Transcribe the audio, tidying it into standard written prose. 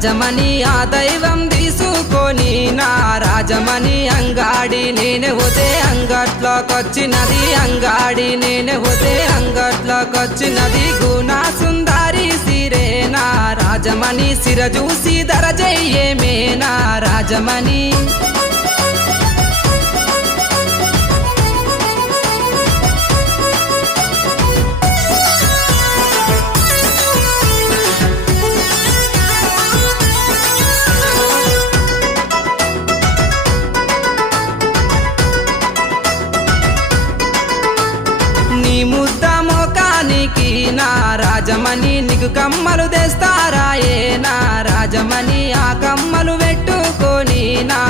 రాజమణి ఆ దైవం తీసుకొని నా రాజమణి అంగాడి నేనే పోతే అంగట్లోకొచ్చినది అంగాడి నేనే పోతే అంగట్లోకొచ్చినది గుణ సుందరి సిరేనా రాజమణి సిర చూసి దరజయ్యేమే నా రాజమణి నీ ముద్ద మోకానికి నా రాజమణి నీకు కమ్మలు తెస్తారాయే నా రాజమణి ఆ కమ్మలు పెట్టుకొని నా